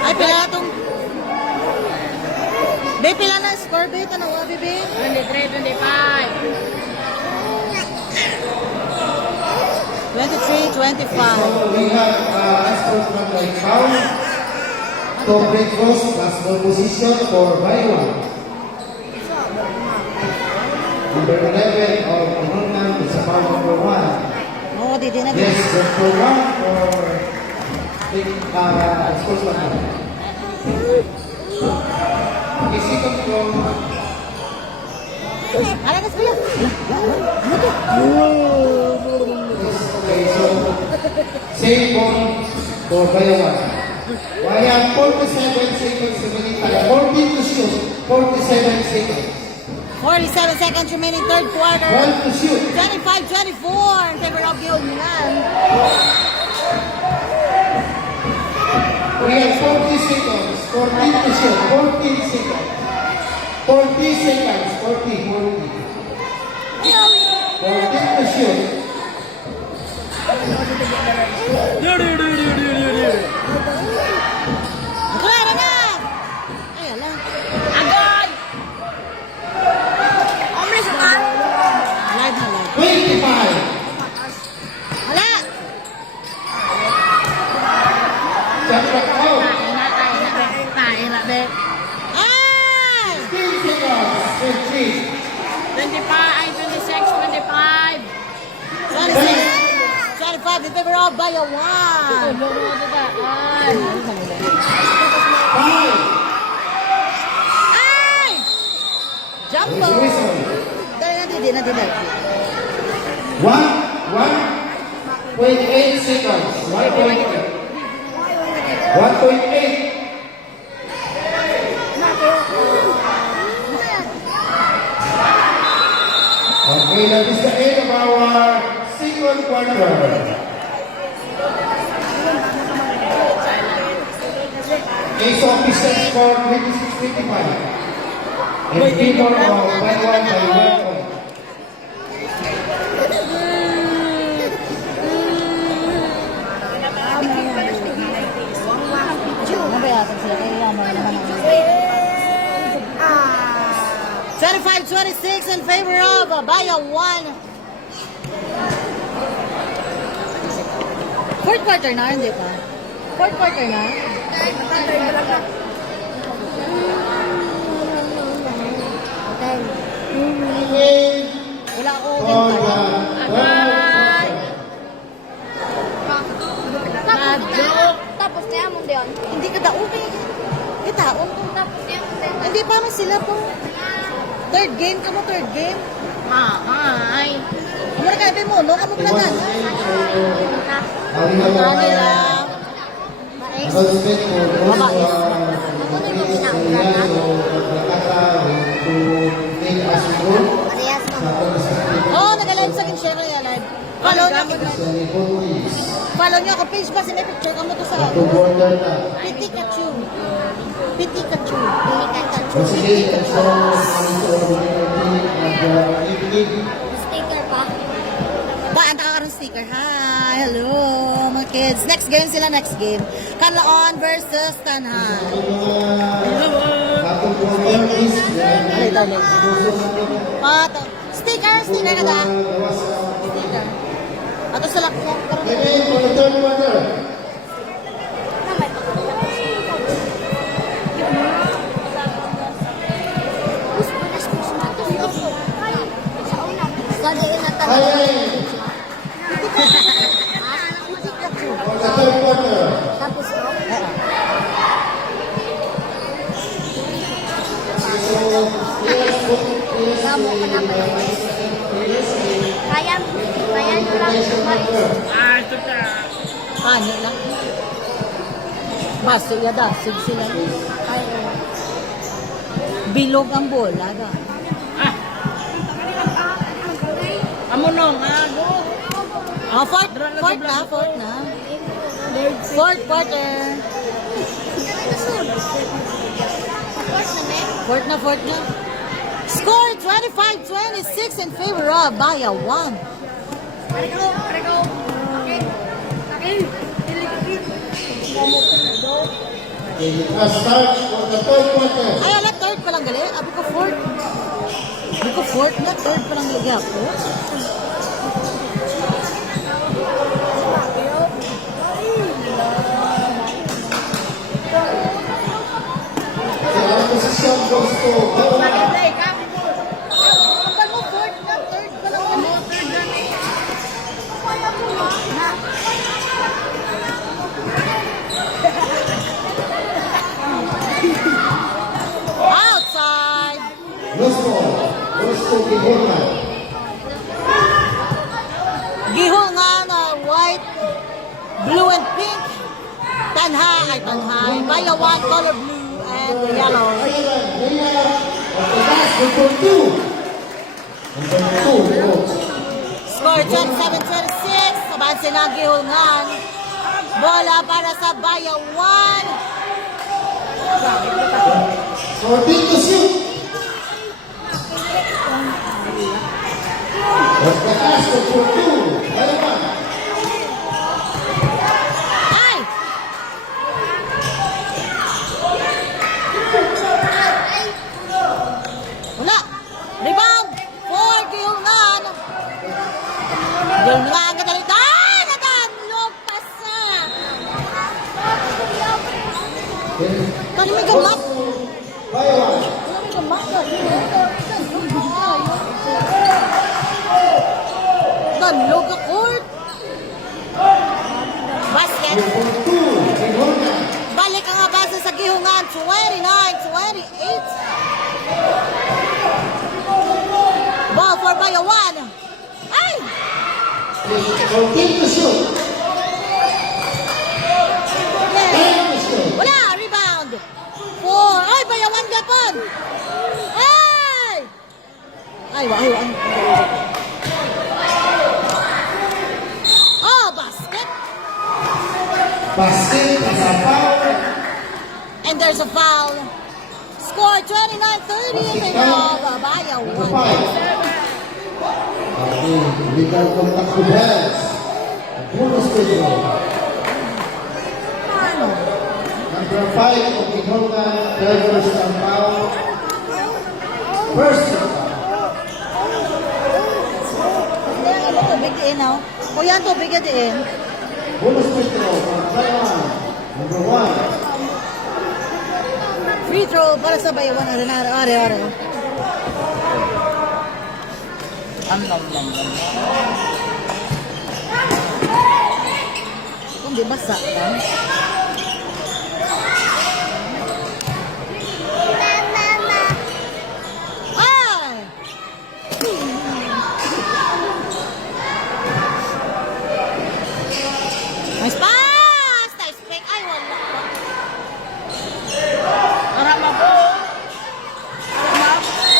Ay, pila itong... Be, pila na score, be? Tanong ka, be? 23, 25. 23, 25. We have experts from like Paul, top red cross, last ball position for Baywan. Number 11 of Norman is a foul number 1. Oo, di na. Yes, number 1 for experts from okay, second from Ala na sila. okay, so same point for Baywan. Baywan 47 seconds remaining time. 14 to shoot, 47 seconds. 47 seconds remaining third quarter. 12 to shoot. 25-24 in favor of Gil Milan. We have 40 seconds, 14 to shoot, 14 seconds. 40 seconds, 40. 14 to shoot. Clara na! Ay, ala. Agad! Omri sa kan? Live na live. 25. Ala! Shot clock out. Tayo na, be. Ay! 15 seconds, 15. 25, ay 26, 25. 26, 25 in favor of Bayawan. Luro na daan. 5. Ay! Jumbo! Dali na, di na. 1.8 seconds. 1.8. 1.8. Okay, that is the end of our second quarter. Ace official score 26-25. And favor of Baywan by 1 point. Nabayasan sila. Kaya yaman naman ang 25-26 in favor of Bayawan. Fourth quarter na, hindi pa? Fourth quarter na? Wala ako On din the pa. Tapos kaya mo diyon. Hindi ka daon eh. Itaon ko. Tapos kaya mo diyon. Hindi pa man sila po. Third game ka mo, third game. Ay. Mura ka ibe mo, no? Kamu plagan. Manila. announcement for those who are increased area so Kakata to make us go sa pag-isipin Oh, nag-live sa akin, share ko yung live. Follow niyo ako. sa Nipolis. Follow niyo ako. Page ba? May picture ka mo to sa To border na. Pitikachu. Pitikachu. So sige, let's go at evening. Sticker pa. Ba, ang nakakaroon sticker. Hi, hello, mga kids. Next game sila, next game. Canlaon versus Tanhan. Atong border is Pato. Sticker ka da. Sticker. Ato sa lakyan. Maybe for the third quarter. Ay! For the third quarter. Tapos ko. Gamo ko na ba yun? Kaya ko lang Kanya lang. Baso yada. Sig sila. Bilog ang bola da. Amo nong, ago. Oh, fourth na. Fourth quarter. Fourth na. Score 25-26 in favor of Baya 1. Start for the third quarter. Ay, ala, third pa lang gali. Abi ko fourth. Abi ko fourth na, third pa lang gali ako. The position goes to Baiwan. Kapag mo fourth na, third pa lang gali. Outside! Loose ball goes to Gihulman. Gihungan, white, blue and pink. Tanhay, tanhay. Baya 1, color blue and yellow. Number 2. Number 2. Score 27-26. Sabansi na Gihungan. Bola para sa Baya 1. 14 to shoot. That's the basket for 2. Baiwan. Ay! Wala! Rebound! For Gihungan! Gihungan katalitan! Natan! Lupas na! Tali may gamat! Baiwan. Tali may gamat! Danlog ka court! Basket! Number 2. Gihulman. Balik ang abasa sa Gihungan, 29-28. Ball for Baya 1. Ay! 14 to shoot. Yes. 10 to shoot. Wala, rebound. 4. Ay, Baya 1 gapon. Ay! Ay, wow. Oh, basket. Basket is a foul. And there's a foul. Score 29-30 in favor of Baya Number 1. 5. Legal contact to hands. Bonus free throw. Number 5 of Gihulman. Third personal foul. Personal foul. Ano tubig din, no? Kuya, ang tubig din. Bonus free throw from Baiwan. Number 1. Free throw para sa Baya 1. Are. Kung di basa ka. Ay! Nice pass! Nice pick! Ay, wala.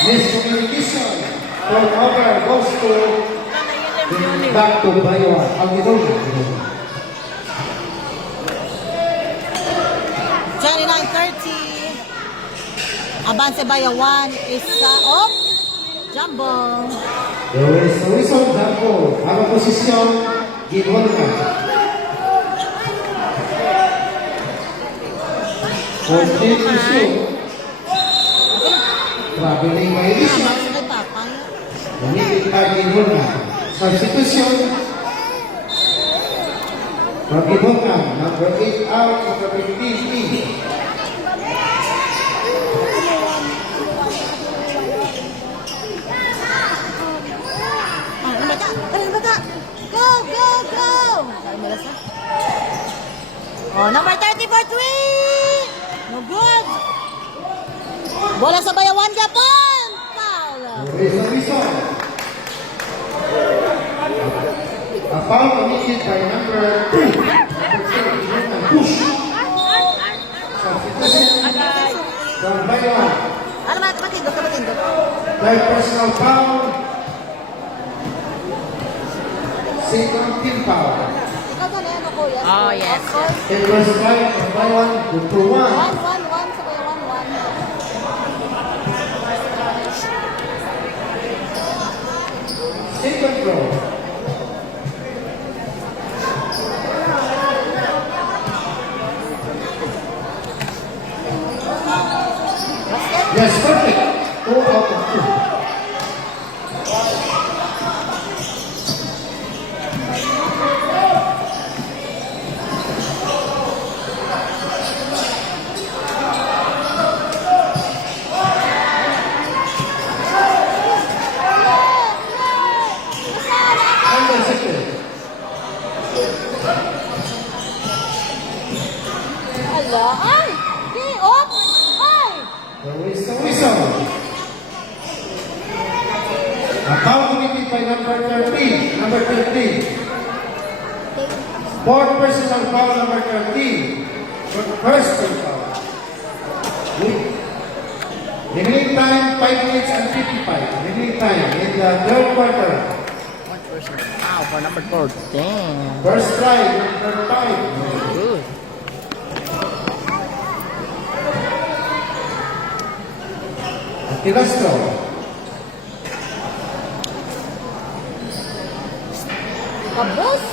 Miscommunication. Turnover goes to back to Baiwan. Ang Gihulman. 29-30. Abante Baya 1 is Jumbo. There is a whistle Jumbo. Ang posisyon Gihulman. 14 to shoot. Traveling violation. Tama sa kay Papa. Namigit pa Gihulman. Substitution. For Gihulman. Number 8 out of the 15 in. Ano bata? Go! Oh, number 30 for 3! No good! Bola sa Baya 1 Japan! Foul! There is a whistle. A foul committed by number 2. Gihulman push. Substitution from Baiwan. Ano ba? Matindog. Third personal foul. Second team foul. Ikaw ba na yan ako? Yes. Oh, yes. It was right from Baiwan. Good for 1. 1-1 sa Baya 1-1. Yes, perfect. 2 out of 2. Number 6. Ala, ay! Okay, op! Ay! The whistle. Account committed by number 13. Number 13. Fourth personal foul, number 13. First foul. Remaining time, 5 minutes and 55. Remaining time in the third quarter. One person. Wow, for number 14. First try, number 5. Good. Tilastro. Kabos!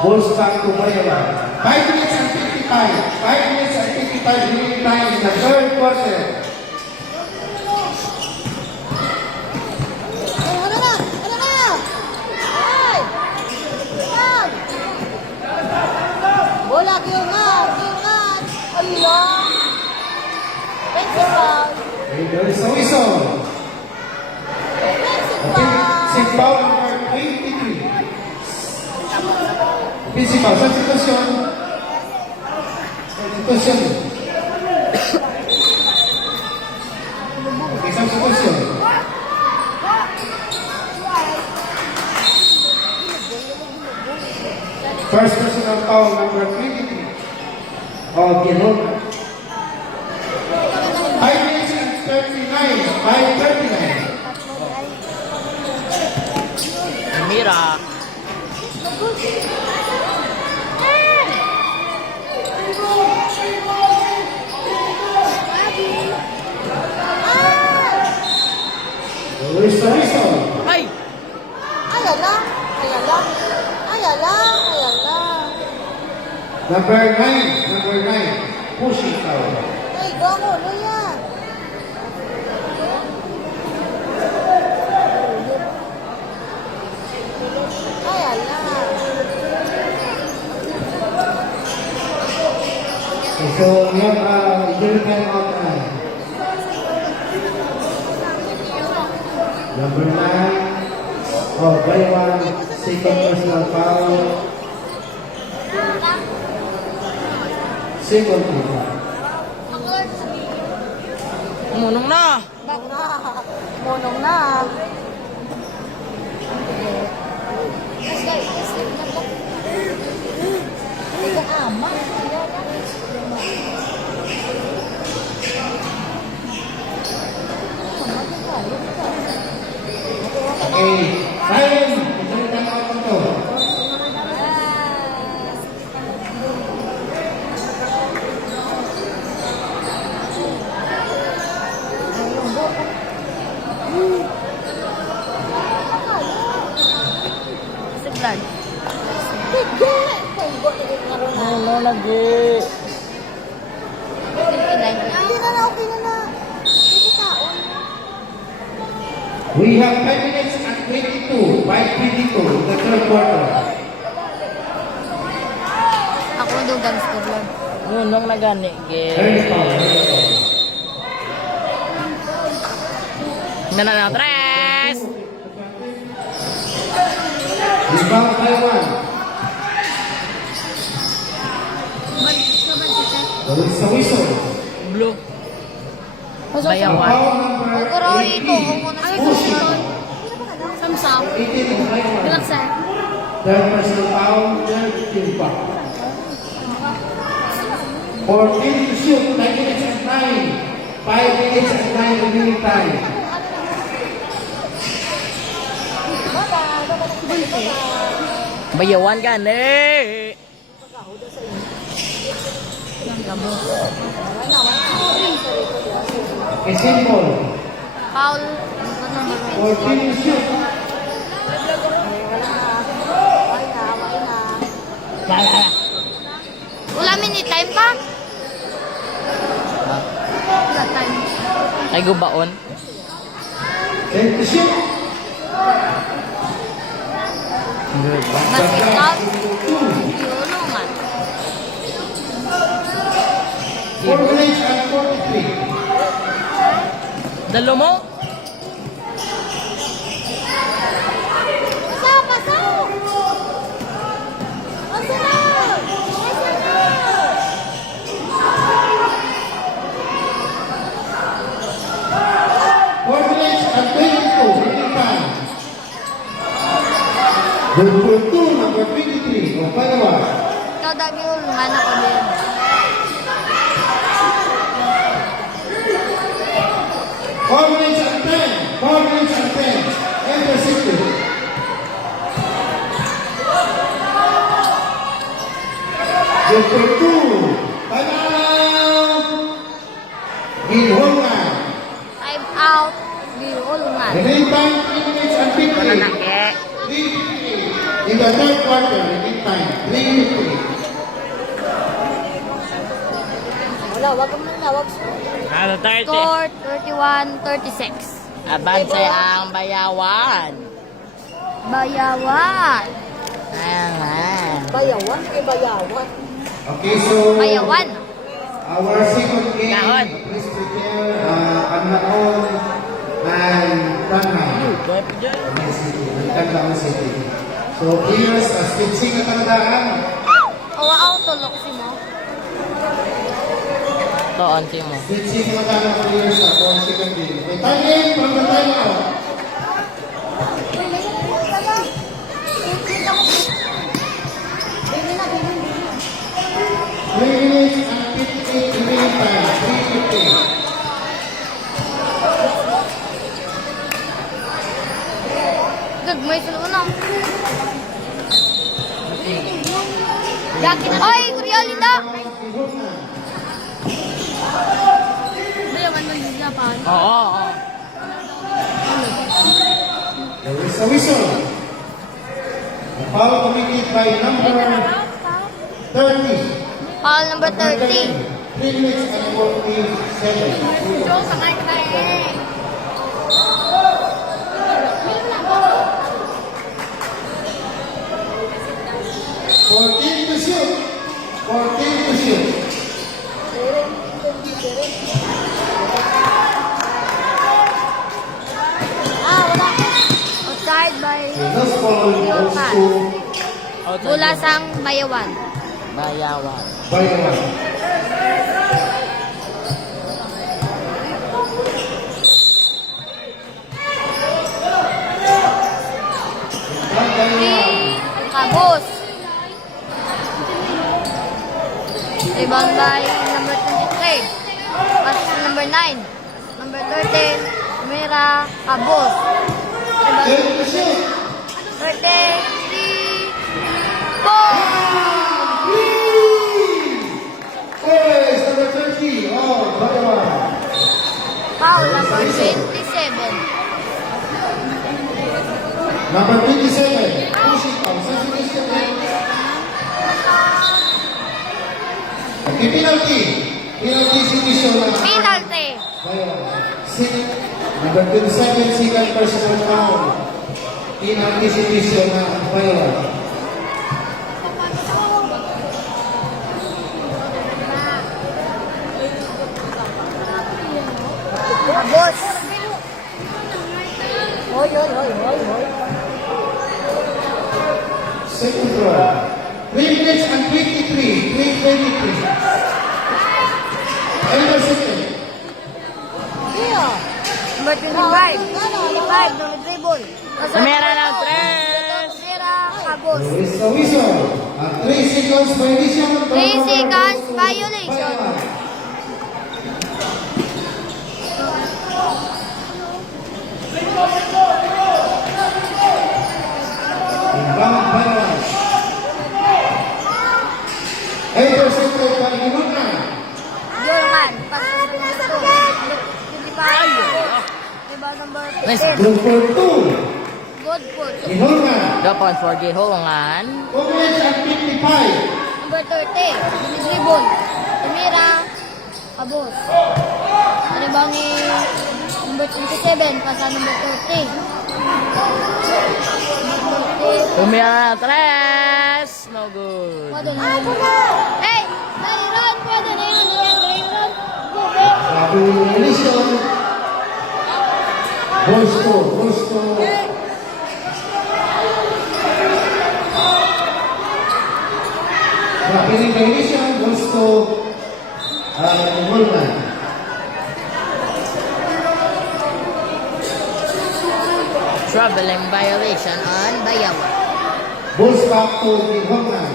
Balls back to Bayawan. 5 minutes and 55. 5 minutes and 55 remaining time in the third quarter. Ay, ano na? Ano na? Ay! Yan! Bola, giungan! Giungan! Ala! Principal! Okay, there is a whistle. Principal! Foul number 23. Principal, sa sitwasyon. Okay, sa sitwasyon. First personal foul number 23. Oh, Gilon. 5 minutes and 39. 5:39. Mira. Whistle. Ay! Ay, ala! Ay, ala! Ay, ala! Ay, ala! Number 9. Pushing foul. Ay, gamo! Ano yan? Ay, ala! Okay, so we have European outline. Number 9. Oh, Bayawan, second personal foul. Second foul. Munong na! Bak na! Monong na! Ay, ama! Okay, Ryan, ito na ako to. Siglan. Sige! Punggo na rin nga ron na. Ano lagi? 59. Okay na na, okay na na. Sige taon. We have 5 minutes and 22, 5:22 in the third quarter. Ako daw gangster lang. Munong na gani. Third foul. Na, tres! Rebound Bayawan. There is a whistle. Blue. Foul Bayawan. number Pero ito, 18. kung ano Pushing. Samsam. 18 of Bayawan. Bilang sa. Third personal foul, third team foul. 14 to shoot, 9 minutes and 9. 5 minutes and 9 remaining time. Bayawan gani. Okay, simple. Foul. 14 to shoot. Ay na, ay na. Ulam minute time pa? Wala time. Ay, gubaon. Take the shoot. Good ba? Basket count. Yulungan. 4 minutes and 43. Dalo mo? Pasaw! Pasaw! Pasunod! Pasunod! 4 minutes and 22. Remaining time. Good for 2, number 23 of Palawan. Ikaw daw yulungan ako din. 4 minutes and 10. 4 minutes and 10. Enter 60. Good for 2. Time out. Ginhongan. Time out. Yulungan. Remaining time 3 minutes and 50. Mananake. 3:50. In the third quarter, remaining time 3:50. Wala, wag ka muna, wag. Ano, 30. Score 31-36. Abanse ang bayawan. Bayawan. Ayan. Bayawan, kay bayawan. Okay, so Bayawan. our second game, Dahon. please prepare Anmaon and Frontline. Good job. Canlaon City. So players, switching na tandaan. Awa ako tulok si mo. To, on mo. Switching na tandaan ng players for our second game. Okay, time in from the time out. Three minutes and 58 remaining time. 3:50. Good, may sulong na. Yakin na. Oy, Kuryalinda! Bayawan mo yung Japan. Oo, oo. There is a whistle. The foul committed by number 30. Foul number 30. 3 minutes and 47. Joe, sakay ka eh. To shoot. 14 to shoot. Outside by This ball goes to Bulasang Bayawan. Bayawan. Bayawan. Kabos. Rebound by number 23. Pass to number 9. Number 13. Mira Kabos. Rebound 10 to shoot. 33. Goal! Yes, number 30. Oh, Bayawan. Foul number 27. Number 27. Pushing out. Sensitive step. Okay, penalty. Penalty situation na. Penalty. Bayawan. Number 27, second personal foul. Penalty situation na Bayawan. Kabos. Hoy, hoy, hoy, hoy, hoy. Second row. 3 minutes and 53. 3:23. Enter second. Yeah. Number 25. 25, no dribble. Mira ng 3. Mira Kabos. There is a whistle. At 3 seconds violation. 3 seconds violation. Inbound Bayawan. Intercepted by Hinungan. Yulman. Pasok sa number 2. 25. Rebound number Nice. 15. Good for 2. Good for 2. Hinungan. The point for Gihongan. 2 minutes and 55. number 30. Dribble. Tumira. Abos. Rebound ni number 27. Pasa number 30. Tumira tres. No good. Pwede na yun. Hey! Dayron! Pwede na yun. Dayron! Gobe! Sabi ni Ellison. Bosto. Sabi ni Ellison. Bosto. Holman. Traveling violation on Bayawa. Bulls back to the Holman.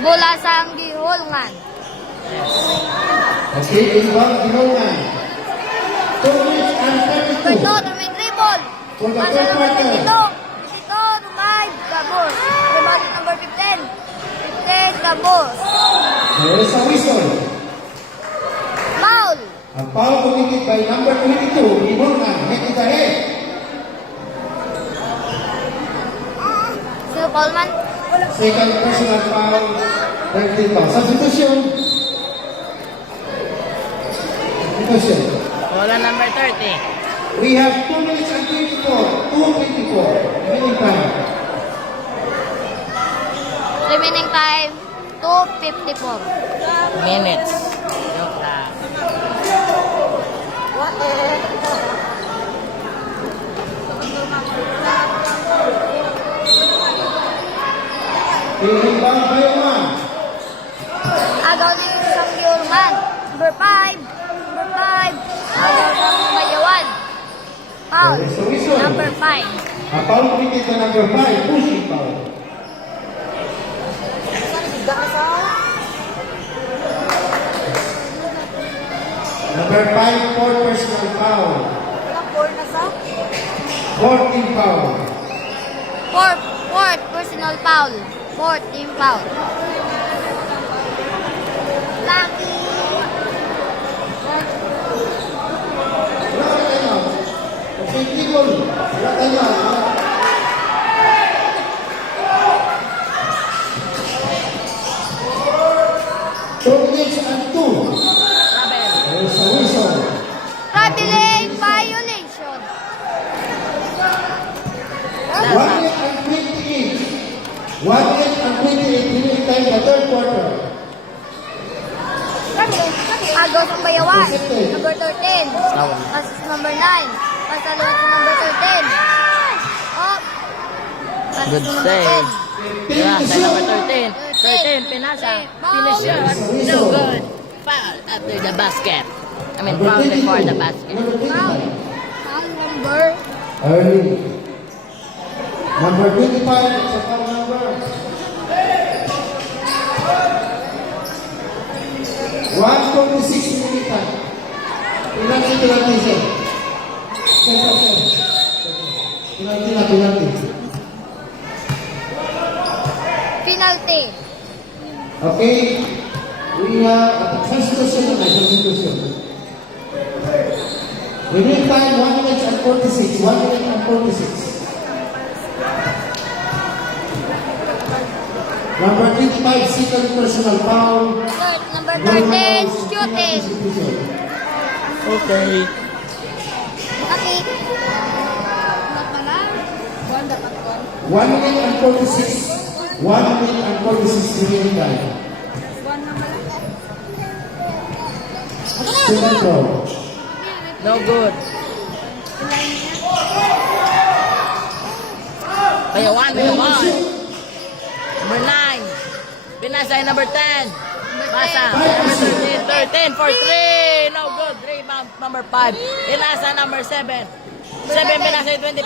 Bola sang gihulngan. Okay, inbound the Holman. 2 minutes and 32. Berto, may dribble. For the Pasa third number quarter. 22. Dito, Dumay. Gabos. Rebound ni number 15. 15, Gabos. There is a whistle. Foul. A foul committed by number 22, the Holman. Hit in the head. Sino Coleman? Second personal foul. 13 foul. Substitution. Bola number 30. We have 2 minutes and 24. 2:24. Remaining time. Remaining time, 2:54. Minutes. Joke lang. Feeling by one. Agaw ni isang Yurman. Number 5. Number 5. Agaw ng Mayawan. Foul. There is a whistle. Number 5. A foul committed by number 5, pushing foul. Number 5, 4 personal foul. 14 foul. Fourth personal foul. Fourth team foul. Lucky. Wala ka tayo. Complete goal. Wala tayo. 2 minutes and 2. There is a whistle. Traveling violation. 1 minute and 28. 1 minute and 28 remaining time, the third quarter. Agaw ng Bayawan. Number 13. Foul. Passes number 9. Pasaluan sa number 13. Up. Passes Good number save. 10. Pinasa number 13. 13, pinasa. Finish shot. No good. Foul after the basket. I mean, foul before the basket. Number 25. Foul number. Early. Number 25, it's a foul number. 1:26 minutes time. Penalty, sir. Penalty. Penalty. Okay. We have a substitution. Remaining time 1 minute and 46. 1 minute and 46. Number 25, second personal foul. Third, number 13, shooting. Okay. Okay. 1 minute and 46. 1 minute and 46 remaining time. Second foul. No good. Bayawan. Number 9. Pinasa ay number 10. Pasa. Number 13 for 3. No good. Rebound number 5. Pinasa number 7. 7 pinasa ay 25.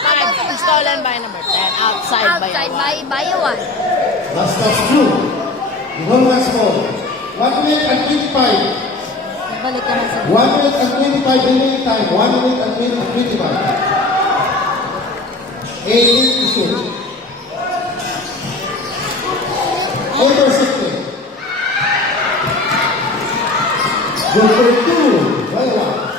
Stolen by number 10. Outside Outside Bayawan. by Bayawan. Last touch through. The whole match ball. 1 minute and 25. Balik ka na sa 1 minute and 25 remaining time. 1 minute and 25. 18 to shoot. Over 60. Good for 2. Well done.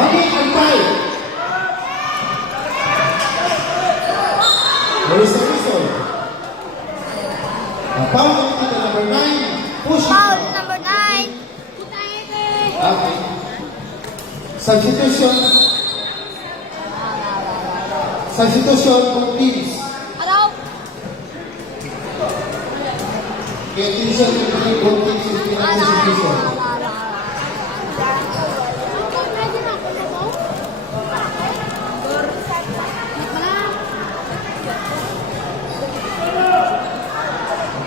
and 5. There is a whistle. A foul committed to number 9. Push. Foul number 9. Okay. Substitution. Substitution for teams. Ano? Okay, attention to the both teams will be on substitution.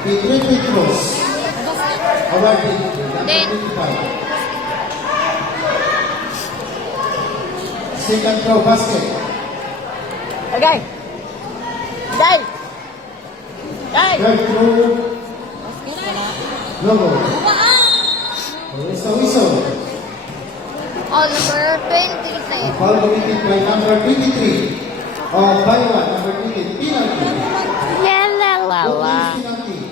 Okay, 3 free throws. Awarded number 25. Second throw basket. Okay. Okay. Okay. Third throw. No goal. There is a whistle. Foul number 23. Foul committed by number 23. By one, number 20. Penalty. Lala. Penalty.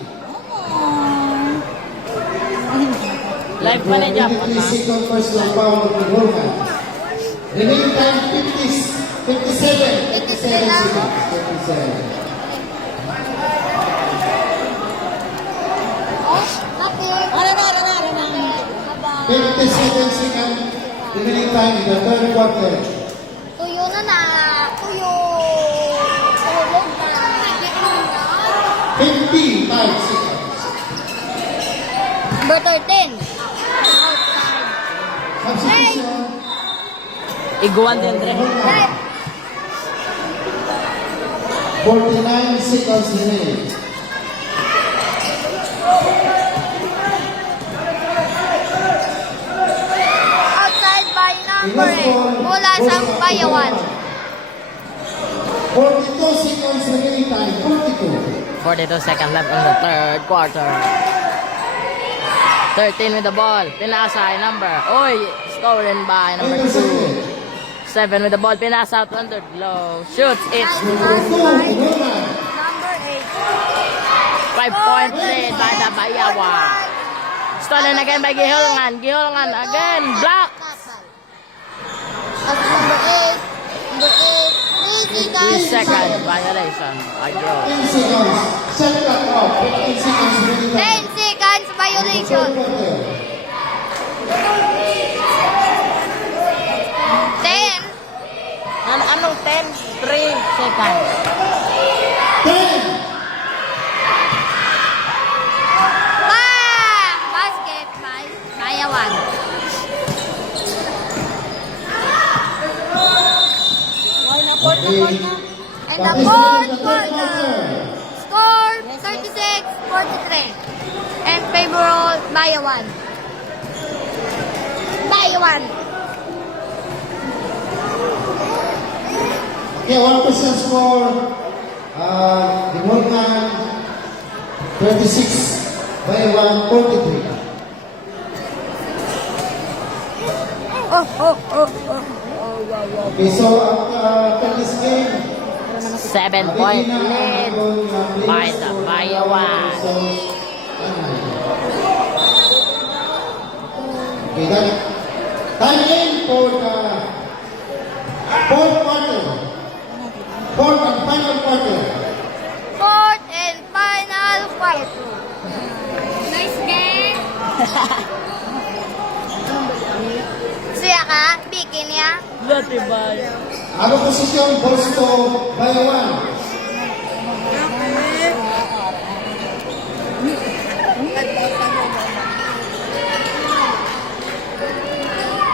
Live pa na dyan. 23 second personal foul of the Vulcan. Remaining time 57 seconds. 57. Oh, nothing. Ano na. 57 seconds. Remaining time in the third quarter. Tuyo na. Tuyo. Tulog na. 55 seconds. Number 13. Substitution. Iguan din, Dre. Right. 49 seconds remaining. Outside by number 8. Mula sa Bayawan. 42 seconds remaining time. 42. 42 seconds left in the third quarter. 13 with the ball. Pinasa number. Oy, stolen by number 2. 7 with the ball. Pinasa to underglow. Shoots. It's Number 8. 5-point lead by the Bayawan. Stolen again by Gihulngan. Gihulngan again. Block. At number 8. Number 8. 3 seconds. Violation. Agro. 10 seconds. Shot clock off. 15 seconds remaining time. 10 seconds violation. Third quarter. 10. Anong 10? 3 seconds. 10. Basket by Bayawan. Okay. And the fourth quarter. Score 36-43. And favorable Bayawan. Bayawan. Okay, 1% score. The Vulcan 36 by 143. Okay, so after this game, 7-point lead by the Bayawan. Okay, that time in for the fourth quarter. Fourth and final quarter. Fourth and final quarter. Nice game. Siya ka? Bikin niya? Dati ba? Ano posisyon? Balls to Bayawan.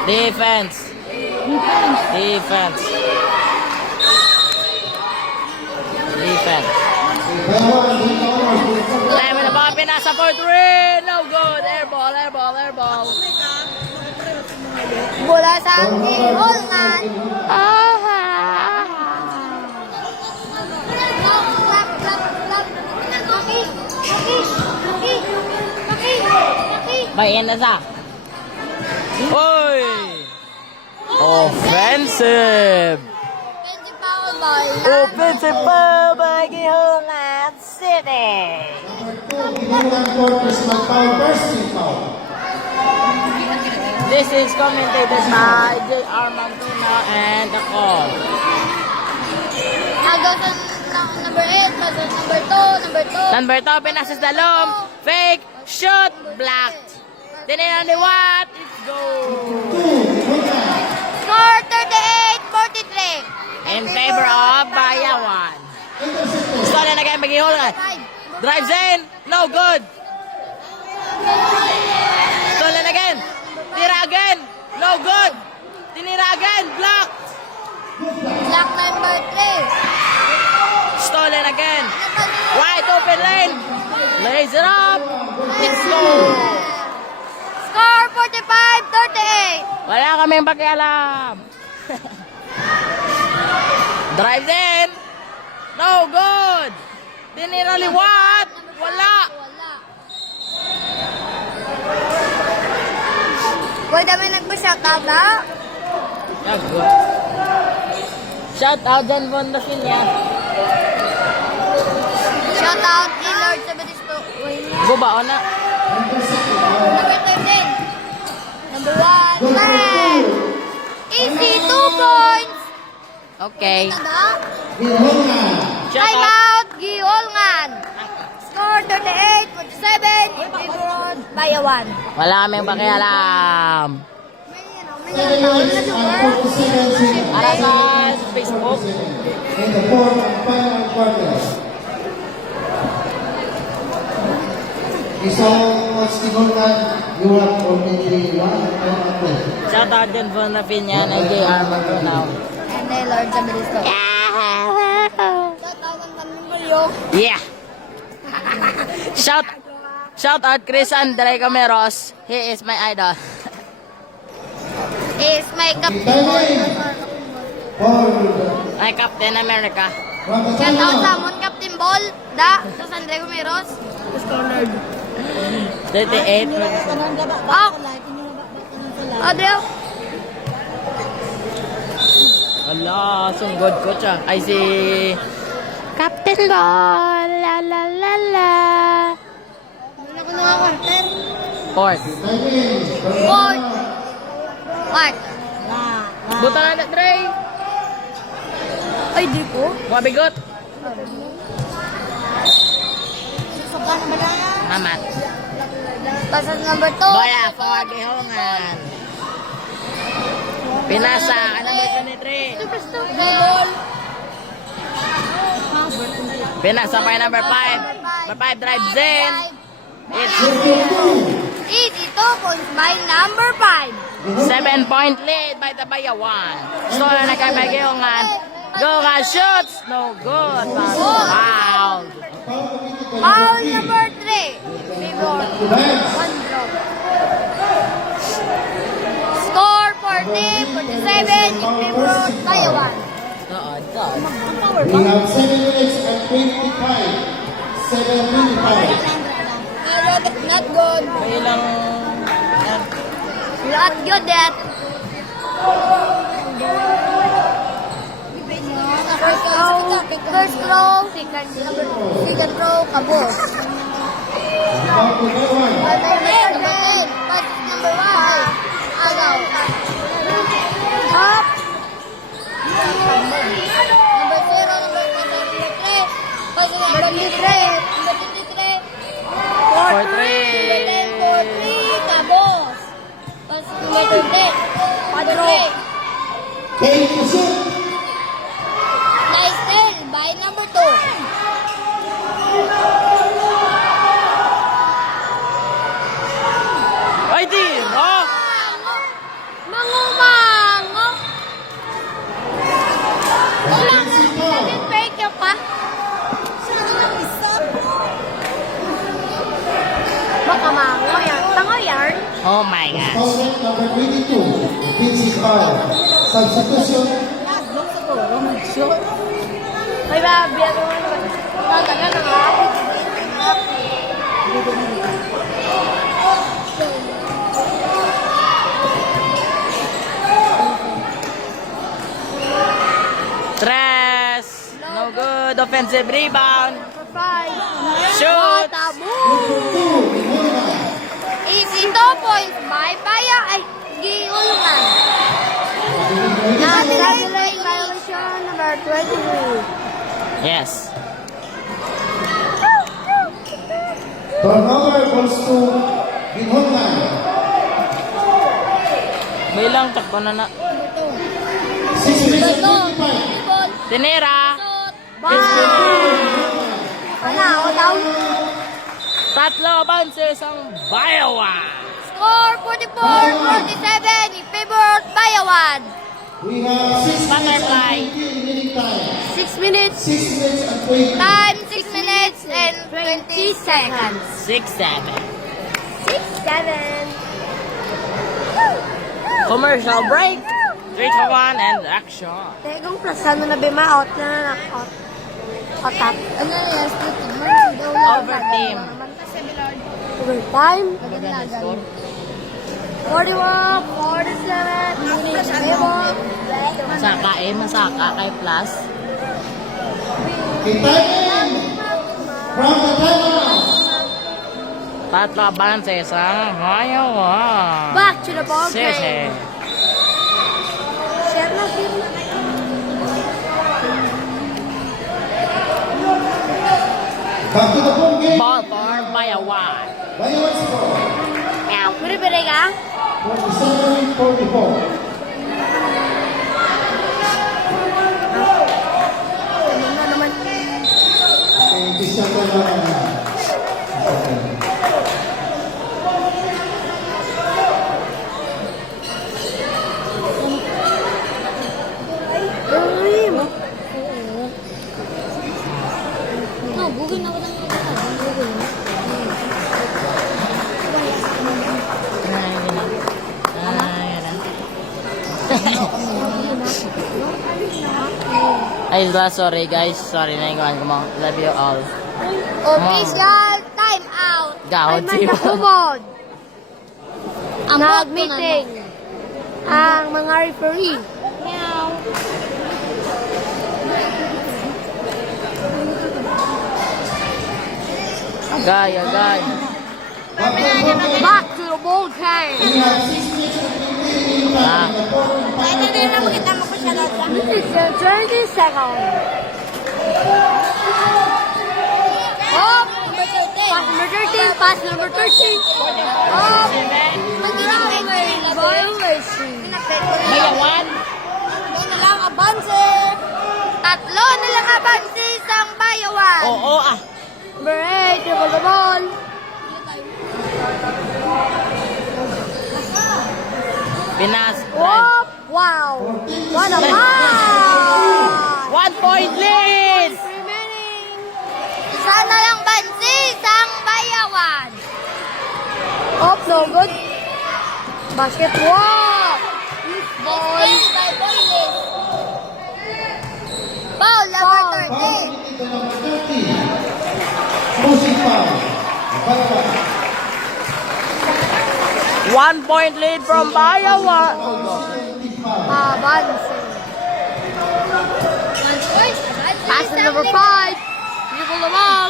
Defense. Defense. Defense. Bayawan, hindi ka honors. Time na ba? Pinasa for 3. No good. Air ball, air ball, air ball. Bola sa Gihulngan. Bayan na sa. Oy! Offensive! Offensive foul by Offensive foul by Gihulngan City! Number 2, Ginulan for personal foul, first team foul. This is commentated by J.R. Mantuna and the call. Agasan number 8, pasal number 2, Number 2, pinasas dalom. Fake, shoot, blocked. Tinilang ni Watt. Let's go. Score 38-43. In favor of Bayawan. Stolen again, mag-ihol nga. Drives in, no good. Stolen again. Tira again, no good. Tinira again, blocked. Block number 3. Stolen again. Wide open lane. Lays it up. Let's go. Score 45-38. Wala kaming pakialam. Drives in. No good. Tinira liwat. Wala. Pwede may nagpa-shoutout na? Yeah, good. Shout out John Bondasilla. Shoutout kay Lord Sabadisto. Gubao na. Number 13. Number 1, 10. Easy, 2 points. Okay. Tada. Shout Time out. out, Giolngan. Score 38-47. Favored Bayawan. Wala kaming pakialam. Para sa Facebook. In the fourth and final quarter. So, Stigolan, you have only one point. Shout out John Bondasilla and J.R. Mantuna. And then Lord Sabadisto. Tatawan kami mo yung Yeah. Shout out Chris Andre Cameros. He is my idol. is my captain. For My Captain America. Shoutout sa Mon Captain Ball. Da, sa San Diego Meros. 38. Ah! Adriel. Ala, sunggod ko siya. Ay si Captain Ball. La la la la. Ano ko nga quarter? Fourth. Fourth. What? Buta na na, Dre. Ay, di ko. Mabigot. Susugan na ba na? Mamat. Pasal number 2. Boya, pawagihongan. Pinasa, number 23. Ball. Pinasa pa yung number 5. Number 5 drives in. It's Easy 2 points by number 5. 7-point lead by the Bayawan. Stolen na kay Magihongan. Gongan shoots. No good. Foul. Foul number 3. Favor. 1 drop. Score 40-47 in favor of Taiwan. we have 7 minutes and 25. 7:25. Not good. May ilang... Not good that. First row, second row, kabos. About to go on. Number 8, pass number 1. Agaw. Up. Number 0, number 3. Pass number 3. Number 23. 4-3. 10-4-3, kabos. Pass number 10. Padro. Kate to shoot. Nice steal by number 2. Ay, di! Oh! Mangumango. Wala ka naging break ka pa. Baka mango yan. Tango yan. Oh my God. Opponent number 22. Vinci Carl. Substitution. May babi ako naman. Tataga na nga. Tres. No good. Offensive rebound. Shoot. Shoot. Easy 2 points by Baya. Ay, giulungan. Satellite violation number 22. Yes. Turnover goes to Ginhongan. Bilang takbo na na. 6 minutes and 55. Tinira. Wala, o daw. Tatlo bounces ang Bayawan. Score 44-47 in favor of Bayawan. We have 6 Butterfly. remaining time. 6 minutes. 6 minutes and 20. Time 6 minutes and 20 seconds. 6-7. 6-7. Commercial break. 3-1 and action. Tegong plus ano na bima out na knock-out. Otap. Ano yan? Overteam. Overtime. Maganda score. 41, 47. Masaka masaka kay plus. Okay, time from the timeout. Tatlo bounces ang Bayawan. Back to the ball Six. game. Share na din. Back to the ball game. Ball for Bayawan. Bayawan score. Pwede ka? 47-44. Ano na naman? Okay, Christian Taylor. Uy, mo. No, bugin ako ng bugin. Ay, sorry guys. Sorry na yung ko mo. Love you all. Official time out. Gawad Ay, siya. kumod. Nag-meeting ang mga referee. Meow. Agay, agay. Back to the ball game. We have 6 minutes and 20 remaining time. Ito din na makita mo ko siya lahat. This is 30 seconds. Oh, pass number 13, pass number 13. Oh, violation. Bayawan. May nalang abanse. Tatlo na lang abanse isang Bayawan. Oo ah. Number 8, dribble the ball. Pinas. Oh, wow. What a pass. 1 point lead. Remaining. Isa na lang bansi isang Bayawan. Oh, no good. Basket, wow. Ball. Foul number 13. Foul into number 30. Closing foul. Bayawan. 1 point lead from Bayawan. Bansi. Pass to number 5. Dribble the ball.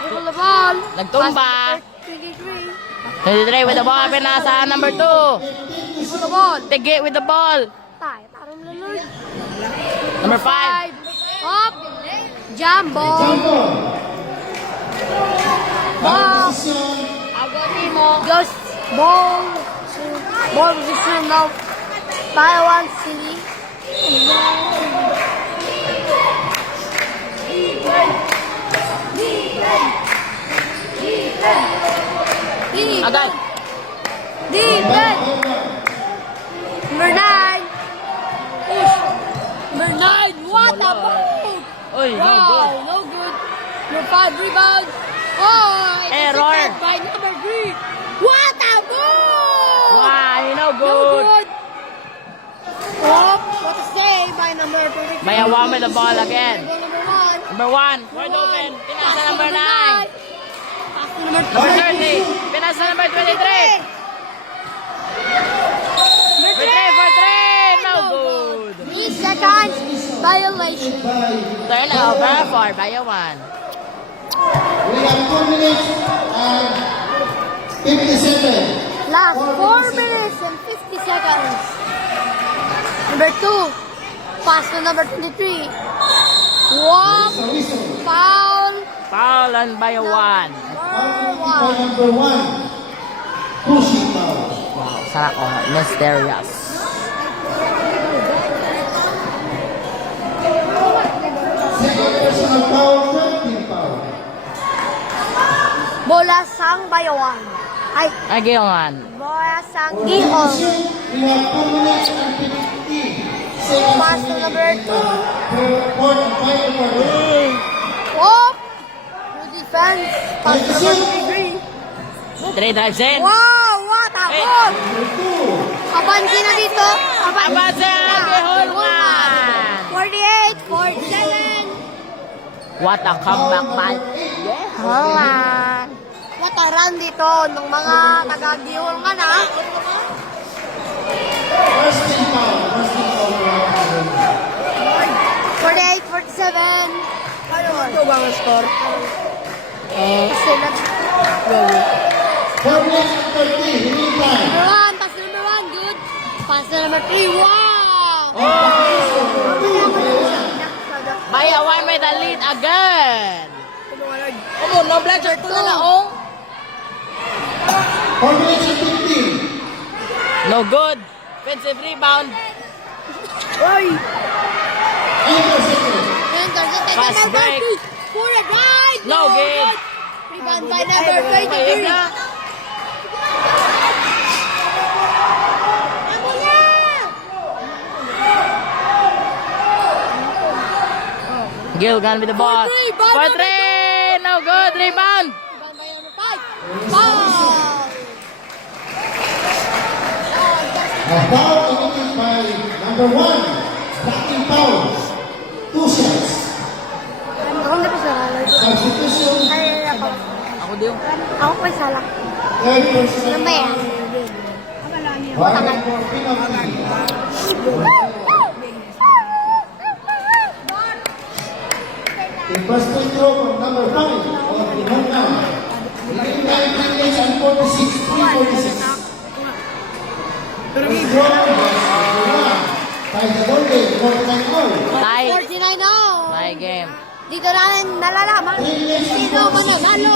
Dribble the ball. Nagtumba. Pass to 23. 23 with the ball. Pinasa number 2. Dribble the ball. Tigi with the ball. Tayo, parang lulod. Number 5. Up. Jump ball. Jumbo. Ball. Position. Just ball. Ball position now. Bayawan City. Agad. Defense. Number 9. Push. Number 9. What a ball. Uy, no Wow, good. no good. Number 5 rebound. Oh, it's Error. intercepted by number 3. What a ball. Why, no No good. good. Oh, what a save by number 23. Bayawan with the ball again. Number 1. Number 1. Wide open. Pinasa number 9. Pass to number Number 30. 30. Pinasa number 23. Number For 3, for 3. No good. 3 seconds. Violation. Turnover for Bayawan. We have 4 minutes and 50 seconds. Last 4 minutes and 50 seconds. Number 2. Pass to number 23. Walk. It's a whistle. Foul. Foul on by 1. By Number 1. number 1. Pushing foul. Wow, sarap ko. Mysterious. Second personal foul, 13 foul. Bola sang bayawan. Ay, Agilman. bola sang For gihon. decision, we have 2 minutes and 50 seconds Pass to number 2. per quarter, final quarter. Whoop. Good defense. Pass to number 3. 3 drives in. Wow, what a Hey. goal. Number 2. Kapansin na dito. Abansa Gihon man. 48, 47. What a comeback by Gihon. What a run dito ng mga taga-Gihon nga na. First team foul. First team foul. 48, 47. Ito ba ang score? Kasi Four minutes and 30. Remaining time. number 1, pass to number 1, good. Pass to number 3, wow! Bayawan may the lead again. Come on, no black shirt to na laong. 4 minutes and 15. No good. Offensive rebound. Intercepted. Fast break. For a drive! No good. Rebound by number 33. Gilgan with the ball. 4-3. No good. Rebound. Rebound by number 5. Foul! A foul committed by number 1. Blocking foul. 2 shots. Ako na pa sa Substitution. Ay, ako. Ako din. Ako pa sa lak. Third personal Ano ba yan? Violent for penalty. The first free throw from number 5 of the home run. Remaining time 3 minutes and 46. 3:46. Free throw number 1. By the Dolce, 49 goal. Tie. 49 now. Tie game. Dito natin nalalaman sino mananalo.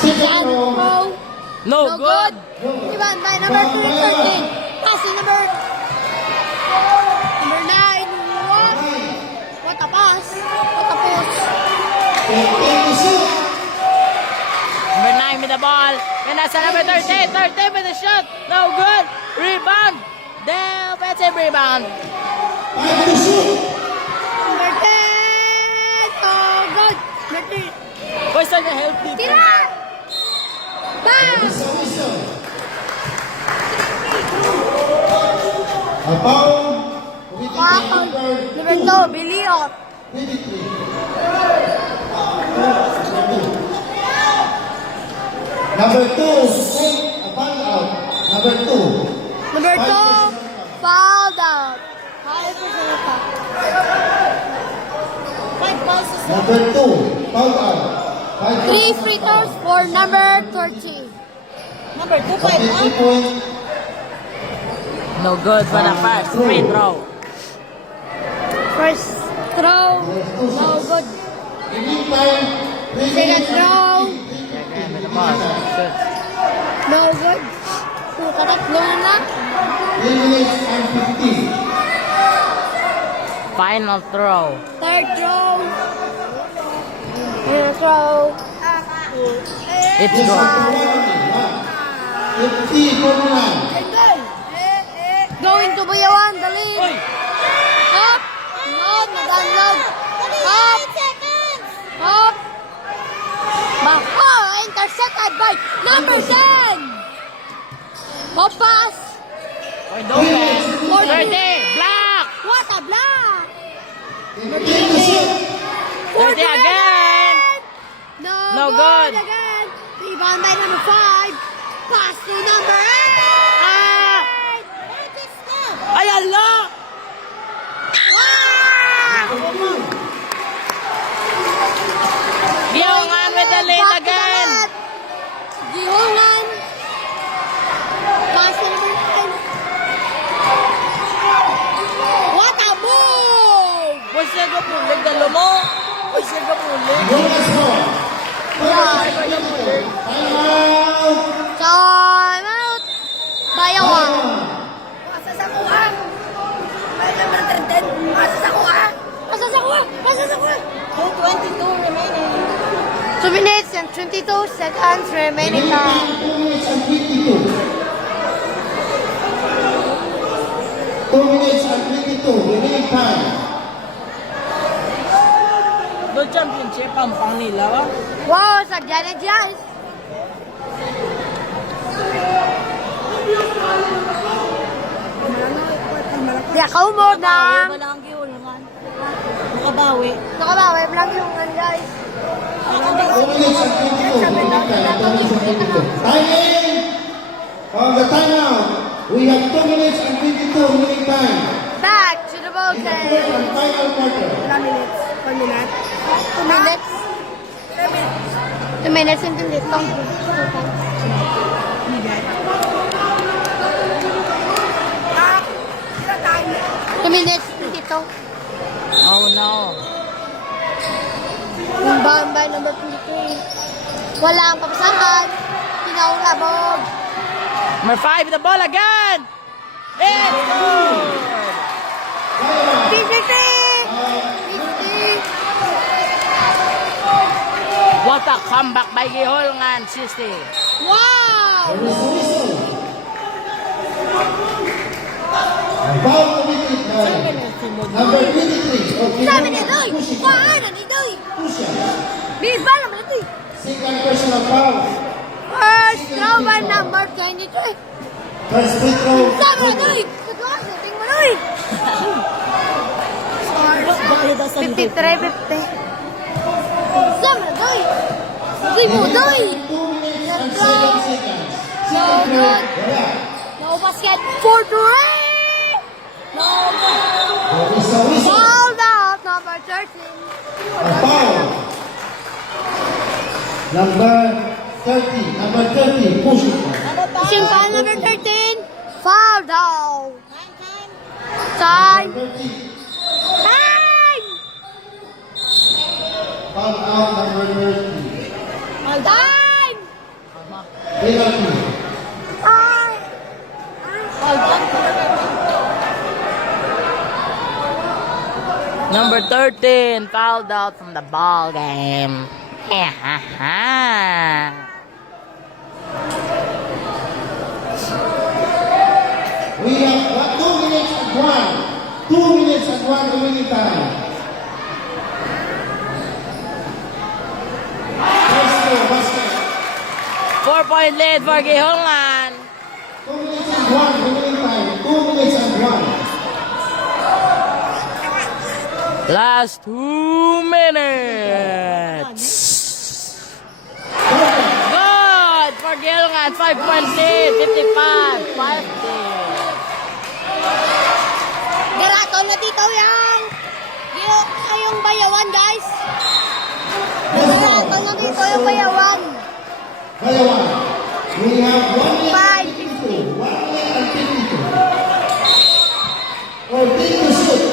Second row. Throw. No good. Rebound by number 13. Passing number 9. What a pass. What a push. Number 9 with the ball. And that's number 13. 13 with the shot. No good. Rebound. The offensive rebound. Number 10. Oh, good. Number 3. Boys are help me. Tira! Bang! A foul. Wow. Number 2, Biliot. Number 2, straight, a foul out. Number 2. Number 2, fouled out. Number 2, foul out. 3 free throws for number 13. Number 2, 5 50 point. No good for the first free throw. First throw, no good. Remaining time, 3 Second minutes throw, Again with the ball. Good. no good. Katatlo na. 3 minutes and 15. Final throw. Third throw. And throw. It's Yes, good. number 50 for Milan. Going to Buyawan, the lead. Uy! Up. No, nadanlog. Up. Up. Back. Oh, intercepted by number 10. Hop pass. Point open. 30. Block. What a block. 30 again. No good. Again. Rebound by number 5. Pass to number 8. Ah! Ay, ala! Gihongan with the lead again. Gihongan. Pass to number 9. dalo mo. Uy, siya ka muli. Bonus score. Time out. Time out. Bayawan. Masasakuha. 2:22 remaining. 2 minutes and 22 seconds remaining Remaining now. time 2 minutes and 22. 2 minutes and 22. Remaining time. World Championship, pampang nila, ba? Wow, sagyan na dyan. Di ako mo na. Wala ang giulangan. Nakabawi. Nakabawi, vlog yung guys. 2 minutes and 22. Remaining time. 2 minutes and 22. Timing. On the timeout. We have 2 minutes and 22 remaining time. Back to the ball In the game. third and final quarter. 2 minutes. 4 minutes. 2 minutes. 2 minutes and 22. 2 minutes, 22. Oh no. Yung bamba number 23. Wala ang papasahan. Pinaulabog. Number 5 with the ball again. It's good. 50. What a comeback by Giholngan, Sisti. Wow! There is a whistle. And foul committed by number 23. of Sabi ni Doy! Pushing. Paano ni Doy? Pusha. Biba naman ito eh. Second personal foul. First throw by number 23. First free throw. Sabi ni Doy! Pagkakas, nating mo Doy! Bali daw sa 53-50. Sabi ni Doy! Doy mo, Doy! 2 minutes and 7 seconds. So Second throw. good. Wala. No basket for 3! No There is a whistle. Ball out, number 13. A foul. Number 30. Number 30. Pushing. Pushing foul number 13. Foul down. Time. Number 30. Time. Foul out number 30. Time. Penalty. Number 13 fouled out from the ball game. We have 2 minutes and 1. 2 minutes and 1 remaining time. First throw, basket. 4-point lead for Giholngan. 2 minutes and 1 remaining time. 2 minutes and 1. Last 2 minutes. Good for Giholngan. 5-point lead. 55-50. Garato na dito yang. Yung bayawan guys. Garato na dito yung bayawan. Bayawan. We have 1 minute Five. and 52. 1 minute and 52. Or take to shoot.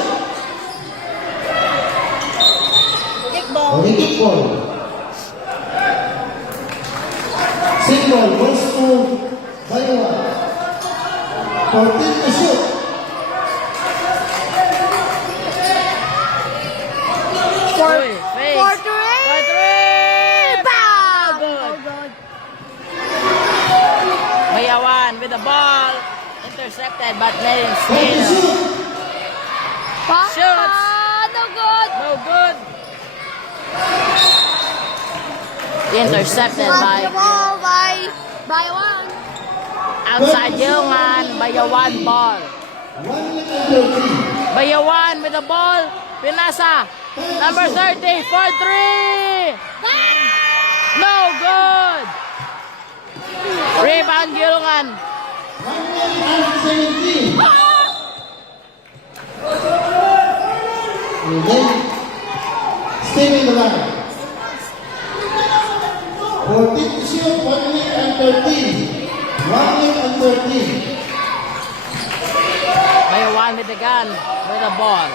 Kickball. Or kick ball. Single goes to Bayawan. 14 to shoot. Uy, face. For 3. For 3. Bam! Good. Bayawan with the ball. Intercepted but let him 10 to steal. shoot. Shoots. No good. No good. Intercepted Pass by the ball by bayawan. outside Giholngan. Bayawan ball. 1 minute and 13. Bayawan with the ball. Pinasa. Number 30 for 3. No good. Rebound Giholngan. 1 minute and 17. And then, stay in the line. 14 to shoot, 1 minute and 13. 1 minute and 13. Bayawan with the gun. With the ball.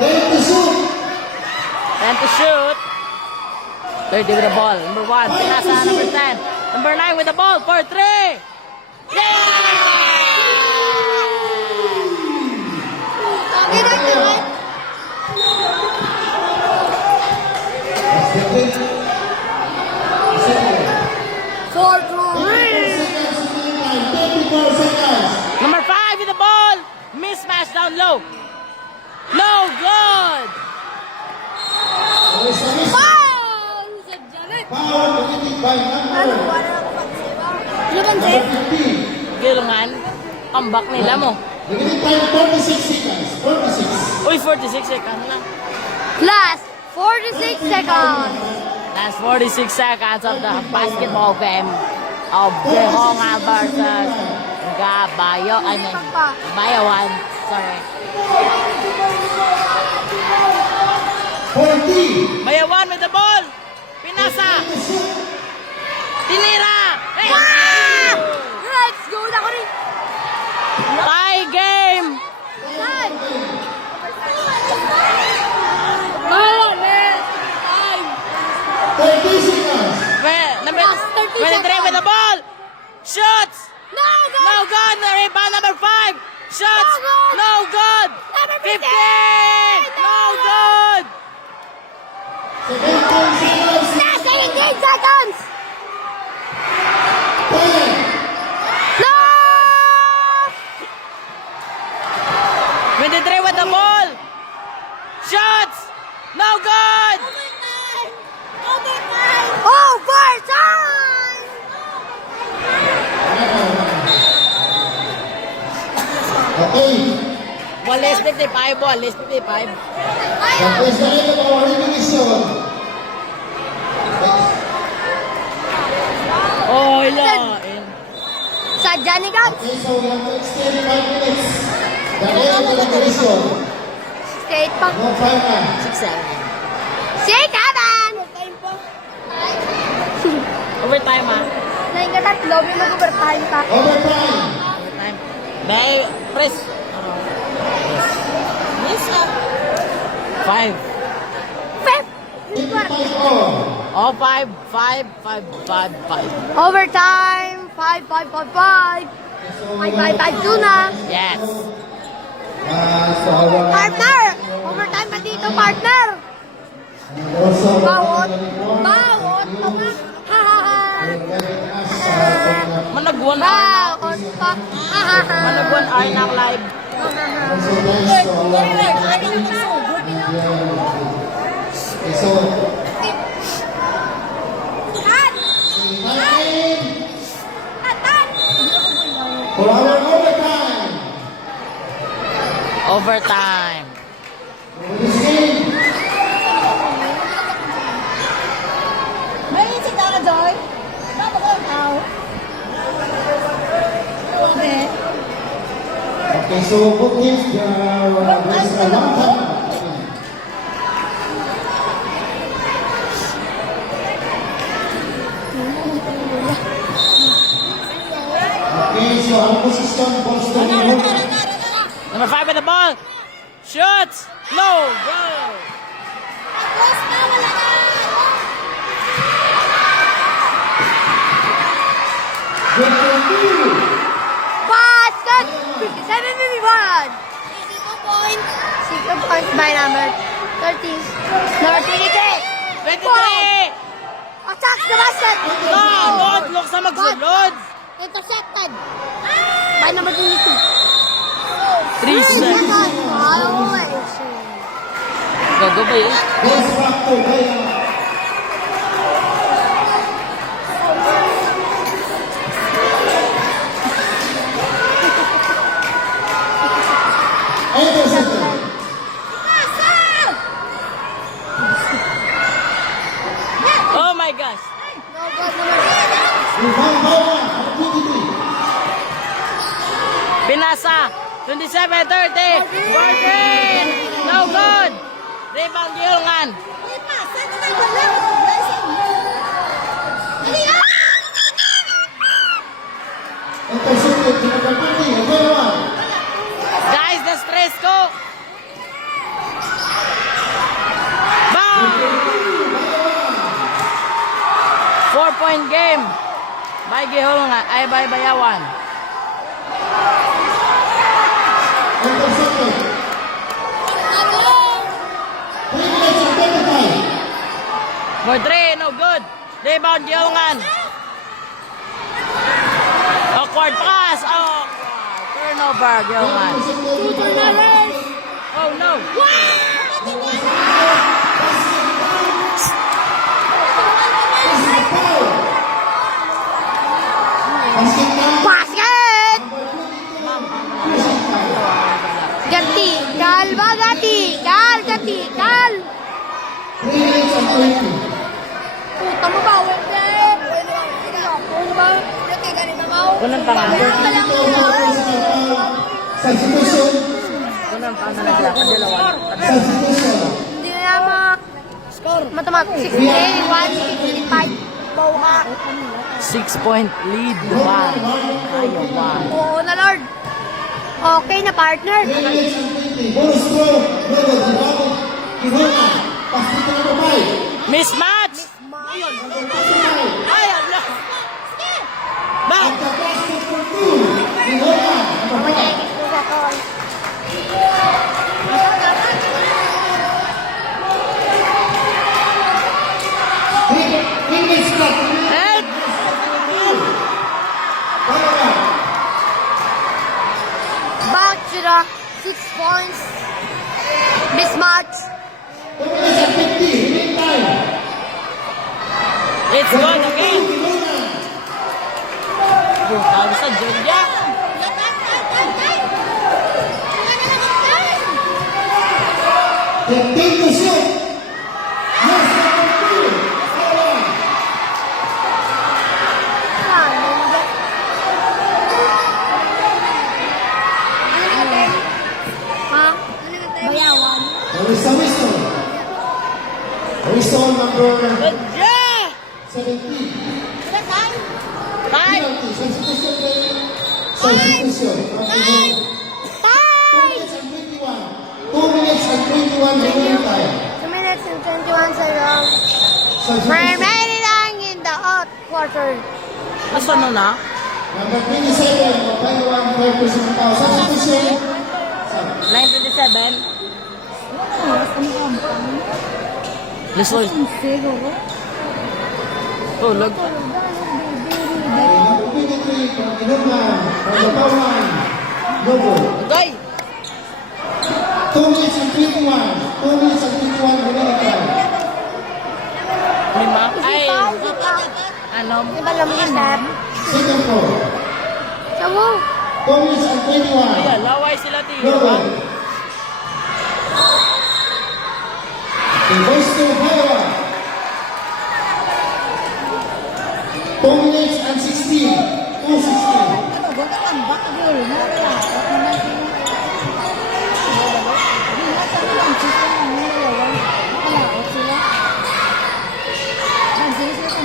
10 to shoot. 10 to shoot. 30 with the ball. Number 1. Pinasa. Number 10. Number 9 with the ball for 3. Number 5 with the ball. Mismatch down low. No good. Foul committed by number 15. Gilungan. Comeback nila mo. Beginning time 46 seconds. 46. Uy, 46 seconds lang. Last 46 seconds. Last 46 seconds of the basketball game of Behonga versus Gabayo. I mean, Bayawan. Sorry. 40. Bayawan with the ball. Pinasa. Tinira. Hey! Let's go na ko rin. Tie game. Time. 30 seconds. Number Last 30 23 with the ball. Shoots. No, go. No good. The rebound number 5. Shots. No good. No good. Number 15. 15. No good. 17 seconds. Last 18 seconds. 10. No. 23 with the ball. Shots. No good. Overtime. Okay. Ball is 55. Ball is 55. That is the end of our regulation. Oh, ilain. Sadya ni Gats. Okay, so we have to extend 5 minutes. The end of the regulation. State pa. No final. 6-7. State Haban. Overtime, ah. Nahin ka tatlo, may mag-overtime pa. Overtime. Overtime. May press. Yes, ah. 5. Fifth. 55 all. Oh, 5, 5, 5, 5, 5. Overtime. 5, 5, 5, 5. 5, 5, 5, 2 na. Yes. So our Partner. Overtime pa dito, partner. and also Bawot. Bawot. Ha, ha, ha. Managwan Arnak. Bawot pa. Ha, ha, ha. Managwan Arnak live. also thanks to our okay, so for our overtime. Overtime. For this game, May si Tara Joy. Tama ko. Okay. okay, so both teams there's a one time. Okay, so our position Boston Number 5 with the ball. Shoots. No. Go. good for two. Basket. 57-51. 62 points by number 30. Number 23. 23. Attack the basket. No. Lord. Look sa magsulod. Intercepted. By number 22. 3 seconds. Gago ba yun? Goes back to Bayan. Intercepted. Oh my gosh. Rebound Bayan. 23. Pinasa. 27-30. Working. No good. Rebound Gilungan. Intercepted to number 20. Again one. Guys, na-stress ko. Bang! point game. By Gihulungan. Ay, by Bayawan. Intercepted. 3 minutes and 25. For 3, no good. Rebound, Gihulungan. Awkward pass. Oh, turnover, Gihulungan. Oh, no. Basket time. Basket! Ganti, kal ba ganti? Kal, ganti, kal! 3 minutes and 20. Puta mo ba? Wala. Ano ba? Unang pangalan. Substitution. Unang pangalan sila. Kadalawa. Substitution. Hindi na naman. Mathematics 68, 165. 6-point lead. Wow. Bayawan. Oo na, Lord. Okay na, partner. 3 minutes and 20. Bonus throw. No good. Rebound. Gihulungan. Pass to number 5. Mismatch. Ay, ano? Ba? At the basket for 2. Gihulungan. Number 5. Three minutes left. Help! Bayawan. Back to the 6 points. Mismatch. 2 minutes and 50. Remaining time. It's gone again. Gihulungan. Tawag sa Georgia. 15 to shoot. Yes, number 2. Bayawan. Ha? Bayawan. There is a whistle. Whistle number Yeah! 17. Time! Penalty. Substitution. Substitution. Time! 2 minutes and 21 remaining time. 2 minutes and 21 seconds. Substitution. Remaining in the hot quarter. Basta ano na? Number 27, Bayawan, 5% foul. Substitution. 9:27. Lisoy. Tulog. Number 23, Gihulungan, Bayawan, Lobo. Okay. 2 minutes and 21. 2 minutes and 21 remaining time. Lima. Ay, ano? Di ba alam mo yung step? Second floor. Samu. 2 minutes and 21. Ayan, laway sila tiyo. Lobo. The voice to Bayawan. 2 minutes and 16. 2:16.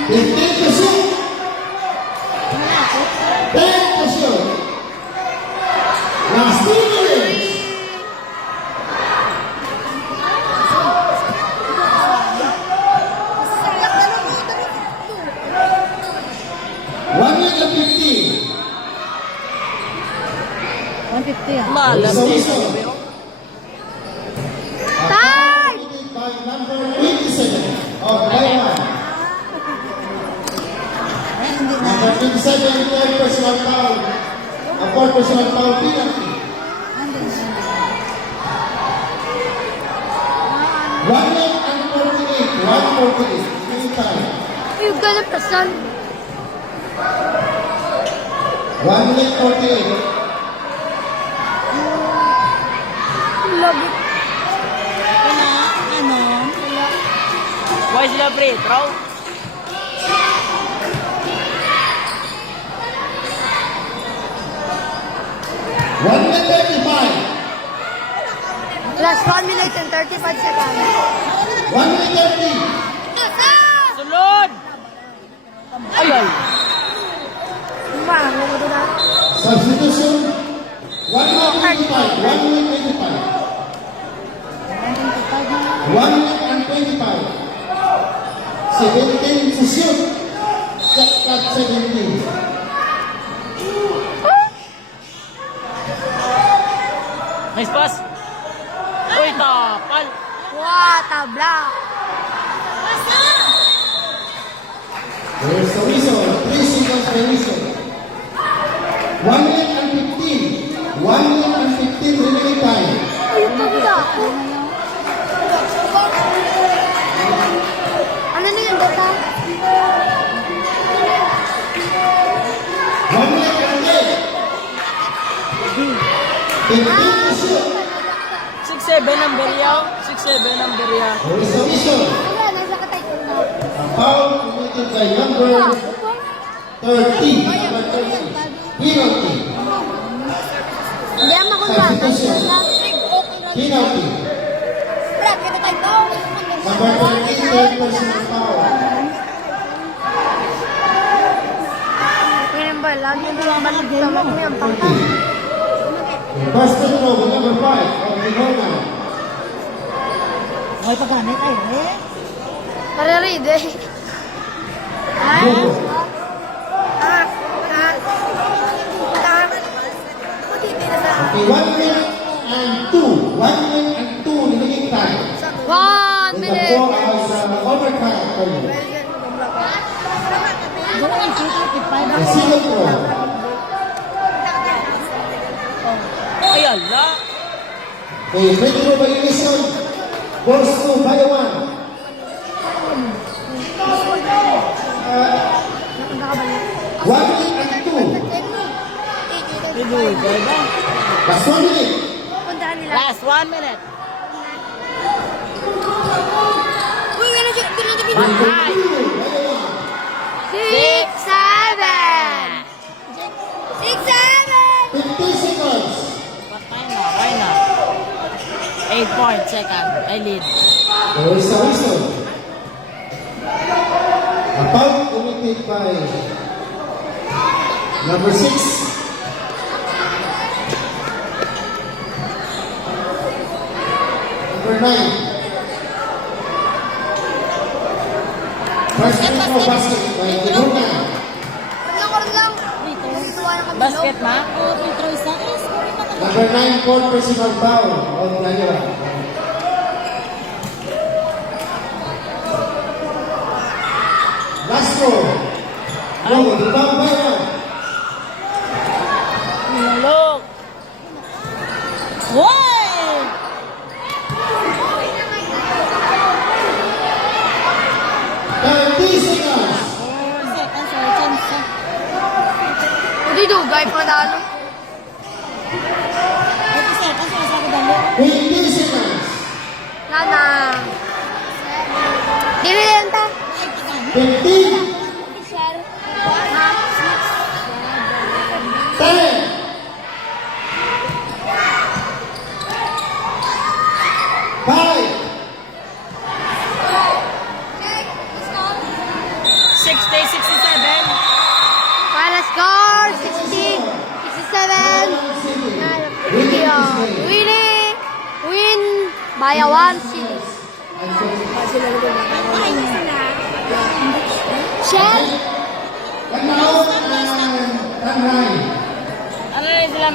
Fifteen to shoot. 10 to shoot. Last 2 minutes. One minute and 15. 150 ah. Malam So, din. whistle. Time! By number 27 of Bayawan. Number 27, 12 personal foul. A 4 personal foul penalty. 1 minute and 48. 1:48. Remaining time. You got a person. 1 minute 48. Love it. Ano? Why sila free throw? One minute 35. Last 1 minute and 35 seconds. 1 minute 30. Sulod! Ayun. Parang ano na? Substitution. 1 minute 25. 1 minute 25. 1 minute and 25. 17 to shoot. Second at 17. Nice pass. Uy, tapal. What a block. There's the whistle. 3 seconds by whistle. 1 minute and 15. 1 minute and 15 remaining time. Ay, pagod ako. Ano na yung data? 1 minute and 8. 15 to shoot. 6-7 ang Beria. 6-7 ang Beria. There is the whistle. Wala, nasa katay ko na. A foul committed by number 30. Number 30. Penalty. Hindi ako makunta. Penalty. Brad, kita tayo ko. Number 30, third personal foul. Ngayon ba, lagi yung bumabalik sa mat mo yung pangka. Basket throw with number 5 of Ginona. Ay, pagkanit ay, eh. Mariread eh. Ay? Okay, 1 minute and 2. 1 minute and 2 remaining time. 1 With the minute. four as overtime for you. Doon, The single throw. Ay, ala. Okay, free throw by Unison. Goes to Bayawan. 1 minute and 2. Pinuwi ko ba? Last 1 minute. Puntahan nila. Last 1 minute. Uy, ano siya? Pinagibig. Bantay. 6, 7. 6, 7. 50 seconds. Patay na, okay na. 8 points, second. I lead. There is a whistle. A foul committed by number 6. Number 9. First free throw basket by Ginona. Huwag lang. Tuwa ng kabilo. Basket na? Oh, intro isa. Eh, sorry pa na. Number 9, fourth personal foul of Nagara. Last throw. Go, rebound Bayawan. Look. Hoy! 30 seconds. Second, sorry, chance. Hindi dugay pa dalo. 80 seconds, sinasabi dali. 20 seconds. Nana. Dividenda. 15. 10. 5. 60-67. Final score, 60, 67. Win Bayawan City. Shell. One out and 9. Ano rin sila,